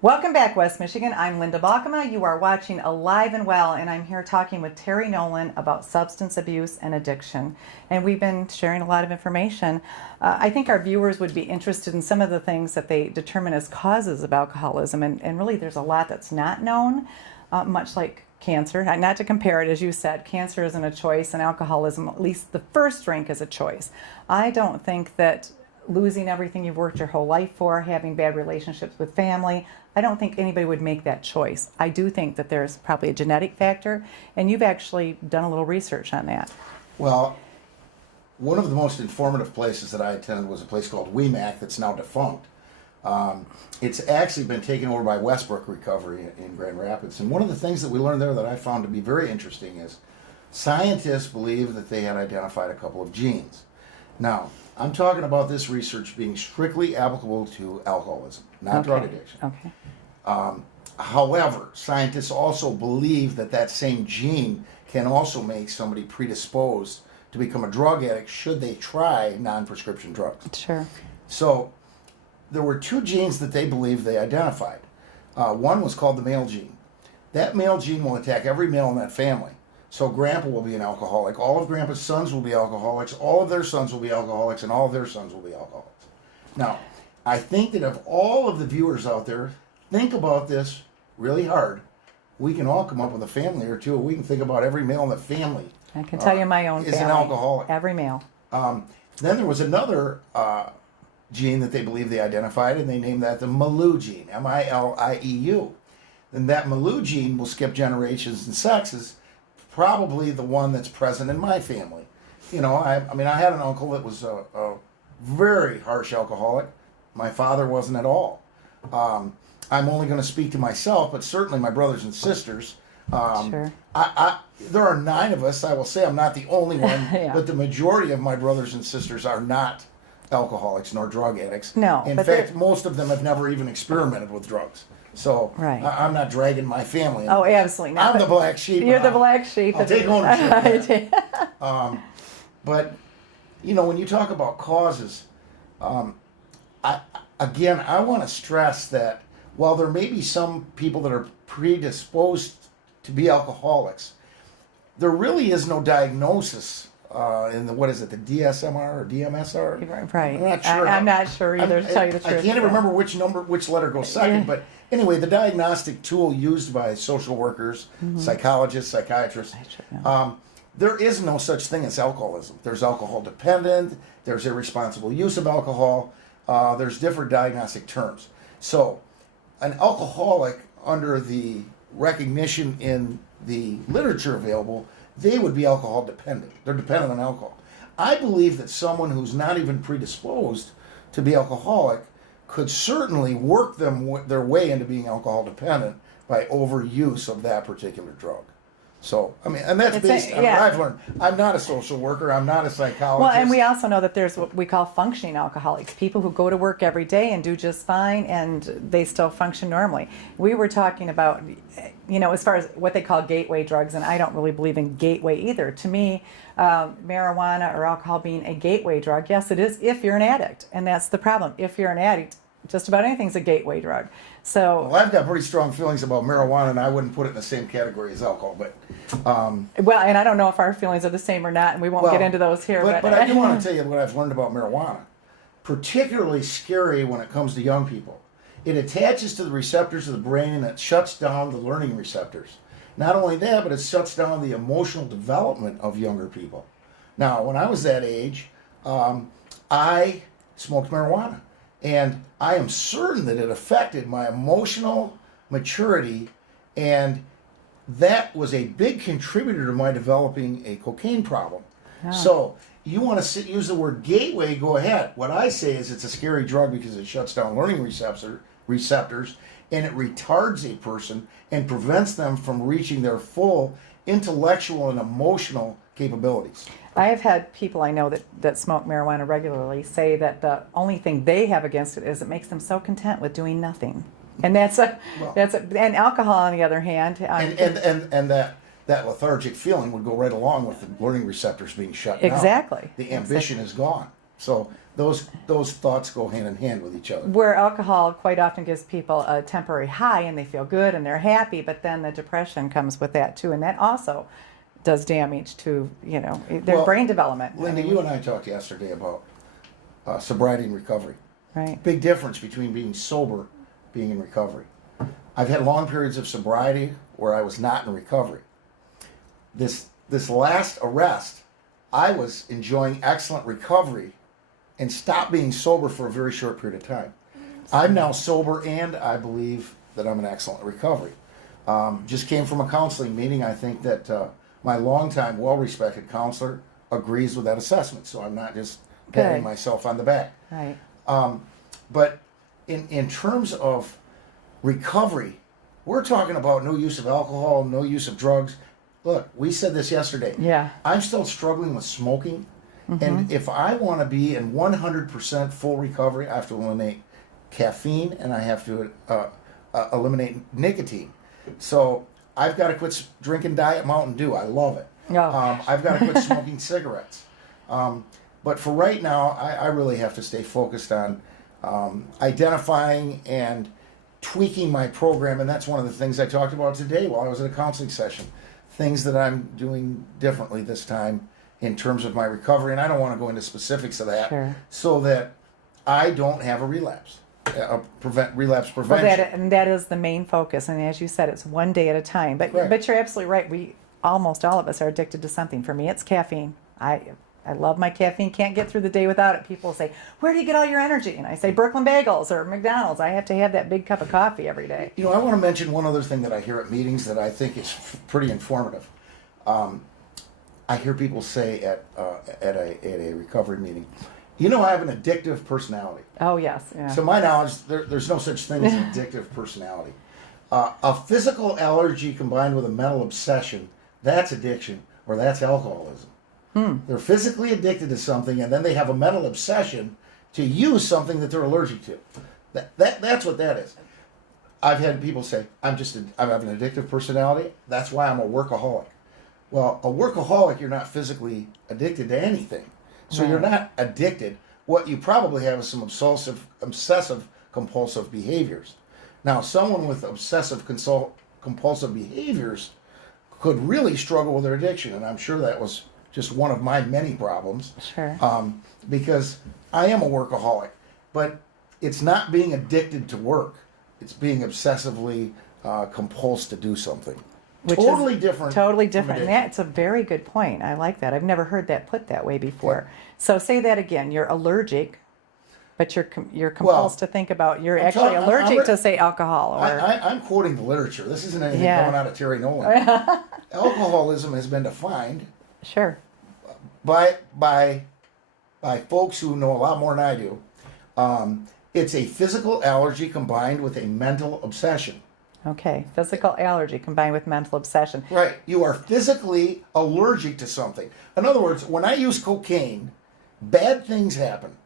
Welcome back, West Michigan. I'm Lynda Balkema. You are watching Alive and Well, and I'm here talking with Terry Nolan about substance abuse and addiction. And we've been sharing a lot of information. I think our viewers would be interested in some of the things that they determine as causes of alcoholism. And really, there's a lot that's not known, much like cancer. Not to compare it, as you said, cancer isn't a choice, and alcoholism, at least the first drink, is a choice. I don't think that losing everything you've worked your whole life for, having bad relationships with family, I don't think anybody would make that choice. I do think that there's probably a genetic factor, and you've actually done a little research on that. Well, one of the most informative places that I attended was a place called WEMAC that's now defunct. It's actually been taken over by Westbrook Recovery in Grand Rapids. And one of the things that we learned there that I found to be very interesting is scientists believe that they had identified a couple of genes. Now, I'm talking about this research being strictly applicable to alcoholism, not drug addiction. Okay. However, scientists also believe that that same gene can also make somebody predisposed to become a drug addict should they try non-prescription drugs. Sure. So there were two genes that they believe they identified. One was called the male gene. That male gene will attack every male in that family. So Grandpa will be an alcoholic. All of Grandpa's sons will be alcoholics. All of their sons will be alcoholics, and all of their sons will be alcoholics. Now, I think that if all of the viewers out there think about this really hard, we can all come up with a family or two. We can think about every male in the family. I can tell you my own is family. an alcoholic. Every male. Then there was another gene that they believe they identified, and they named that the Milieu gene, M-I-L-I-E-U. And that Milieu gene will skip generations and sexes, probably the one that's present in my family. You know, I had an uncle that was a very harsh alcoholic. My father wasn't at all. I'm only going to speak to myself, but certainly my brothers and sisters. Sure. There are 9 of us. I will say I'm not the only one, Yeah. but the majority of my brothers and sisters are not alcoholics nor drug addicts. No, In but fact, most of them have never even experimented with drugs. So Right. I'm not dragging my family in. Oh, absolutely not. I'm the black sheep. You're the black sheep. I'll take ownership. But, you know, when you talk about causes, I want to stress that while there may be some people that are predisposed to be alcoholics, there really is no diagnosis in the, what is it, the DSMR or DMSR? Right. I'm not sure. I'm not sure either, to tell you the truth. I can't even remember which letter goes second, but anyway, the diagnostic tool used by social workers, psychologists, psychiatrists, there is no such thing as alcoholism. There's alcohol dependent, there's irresponsible use of alcohol, there's different diagnostic terms. So, an alcoholic, under the recognition in the literature available, they would be alcohol dependent. They're dependent on alcohol. I believe that someone who's not even predisposed to be alcoholic could certainly work their way into being alcohol dependent by overuse of that particular drug. So, I mean, and that's based on what I've learned. I'm not a social worker. I'm not a psychologist. Well, and we also know that there's what we call functioning alcoholics, people who go to work every day and do just fine, and they still function normally. We were talking about, you know, as far as what they call gateway drugs, and I don't really believe in gateway either. To me, marijuana or alcohol being a gateway drug, yes, it is if you're an addict, and that's the problem. If you're an addict, just about anything's a gateway drug. So, well, I've got pretty strong feelings about marijuana, and I wouldn't put it in the same category as alcohol. But well, and I don't know if our feelings are the same or not, and we won't get into those here. But I do want to tell you what I've learned about marijuana. Particularly scary when it comes to young people. It attaches to the receptors of the brain, and it shuts down the learning receptors. Not only that, but it shuts down the emotional development of younger people. Now, when I was that age, I smoked marijuana. And I am certain that it affected my emotional maturity, and that was a big contributor to my developing a cocaine problem. Yeah. So you want to use the word gateway, go ahead. What I say is it's a scary drug because it shuts down learning receptors, and it retards a person and prevents them from reaching their full intellectual and emotional capabilities. I have had people I know that smoke marijuana regularly say that the only thing they have against it is it makes them so content with doing nothing, and and alcohol on the other hand, and that lethargic feeling would go right along with the learning receptors being shut down. Exactly. The ambition is gone. So those thoughts go hand in hand with each other. Where alcohol quite often gives people a temporary high and they feel good and they're happy, but then the depression comes with that too, and that also does damage to their brain development. Lynda, you and I talked yesterday about sobriety and recovery. Right. Big difference between being sober, being in recovery. I've had long periods of sobriety where I was not in recovery. This last arrest, I was enjoying excellent recovery and stopped being sober for a very short period of time. I'm now sober and I believe that I'm in excellent recovery. Just came from a counseling meeting. I think that my longtime, well-respected counselor agrees with that assessment, so I'm not just patting myself on the back. Right. But in terms of recovery, we're talking about no use of alcohol, no use of drugs. Look, we said this yesterday. Yeah. I'm still struggling with smoking. And if I want to be in 100% full recovery, I have to eliminate caffeine and I have to eliminate nicotine. So I've got to quit drinking Diet Mountain Dew. I love it. Oh. I've got to quit smoking cigarettes. But for right now, I really have to stay focused on identifying and tweaking my program. And that's one of the things I talked about today while I was at a counseling session. Things that I'm doing differently this time in terms of my recovery. And I don't want to go into specifics of that. Sure. So that I don't have a relapse. Relapse prevention. Well, that is the main focus, and as you said, it's one day at a time. But Right. but you're absolutely right. We almost all of us are addicted to something. For me, it's caffeine. I love my caffeine. Can't get through the day without it. People say, "Where do you get all your energy?" And I say, "Brooklyn Bagels or McDonald's." I have to have that big cup of coffee every day. You know, I want to mention one other thing that I hear at meetings that I think is pretty informative. I hear people say at a recovery meeting, "You know, I have an addictive personality." Oh yes, yeah. To my knowledge, there's no such thing as an addictive personality. A physical allergy combined with a mental obsession, that's addiction, or that's alcoholism. They're physically addicted to something, and then they have a mental obsession to use something that they're allergic to. That's what that is. I've had people say, I have an addictive personality, that's why I'm a workaholic. Well, a workaholic, you're not physically addicted to anything. So you're not addicted. What you probably have is some obsessive compulsive behaviors. Now, someone with obsessive compulsive behaviors could really struggle with their addiction, and I'm sure that was just one of my many problems. Sure. Because I am a workaholic, but it's not being addicted to work. It's being obsessively compulsed to do something. Totally different. Totally from different. And addiction. that's a very good point. I like that. I've never heard that put that way before. So say that again. You're allergic, but you're compulsed to think about. You're actually allergic to say alcohol. Or I'm quoting the liture. This isn't anything Yeah. coming out of Terry Nolan. Alcoholism has been defined sure. by folks who know a lot more than I do. It's a physical allergy combined with a mental obsession. Okay. Physical allergy combined with mental obsession. Right. You are physically allergic to something. In other words, when I use cocaine, bad things happen.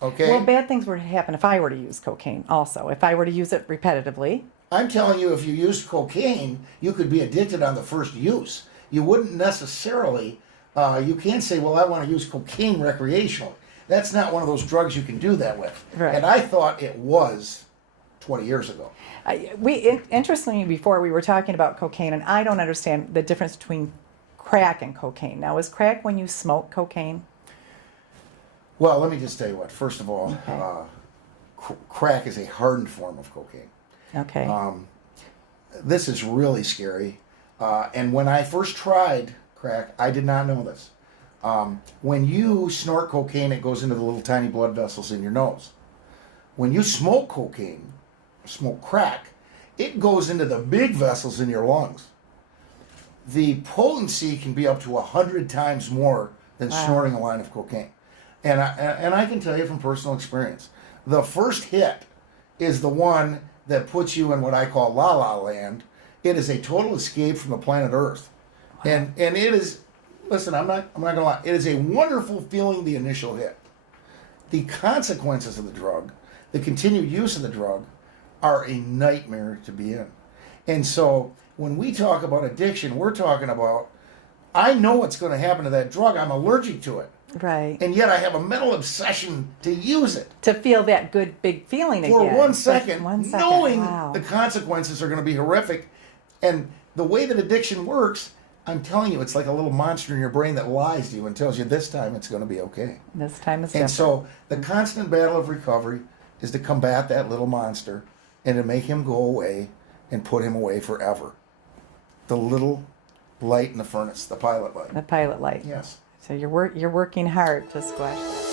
Okay? Well, bad things would happen if I were to use cocaine also. If I were to use it repetitively. I'm telling you, if you used cocaine, you could be addicted on the first use. You wouldn't necessarily, you can't say, well, I want to use cocaine recreationally. That's not one of those drugs you can do that with. Right. And I thought it was 20 years ago. Interestingly, before we were talking about cocaine, and I don't understand the difference between crack and cocaine. Now, is crack when you smoke cocaine? Well, let me just tell you what. First of all, crack is a hardened form of cocaine. Okay. This is really scary. And when I first tried crack, I did not know this. When you snort cocaine, it goes into the little tiny blood vessels in your nose. When you smoke cocaine, smoke crack, it goes into the big vessels in your lungs. The potency can be up to 100 times more than snorting a line of cocaine. And I can tell you from personal experience, the first hit is the one that puts you in what I call la-la land. It is a total escape from the planet Earth. And it is, listen, I'm not going to lie, it is a wonderful feeling, the initial hit. The consequences of the drug, the continued use of the drug, are a nightmare to be in. And so when we talk about addiction, we're talking about, I know what's going to happen to that drug. I'm allergic to it. Right. And yet I have a mental obsession to use it To feel that good big feeling for again. 1 second, One second. knowing Wow. the consequences are going to be horrific. And the way that addiction works, I'm telling you, it's like a little monster in your brain that lies to you and tells you this time it's going to be okay. This time is And different. so the constant battle of recovery is to combat that little monster and to make him go away and put him away forever. The little light in the furnace, the pilot light. The pilot light. Yes. So you're working hard to squash that.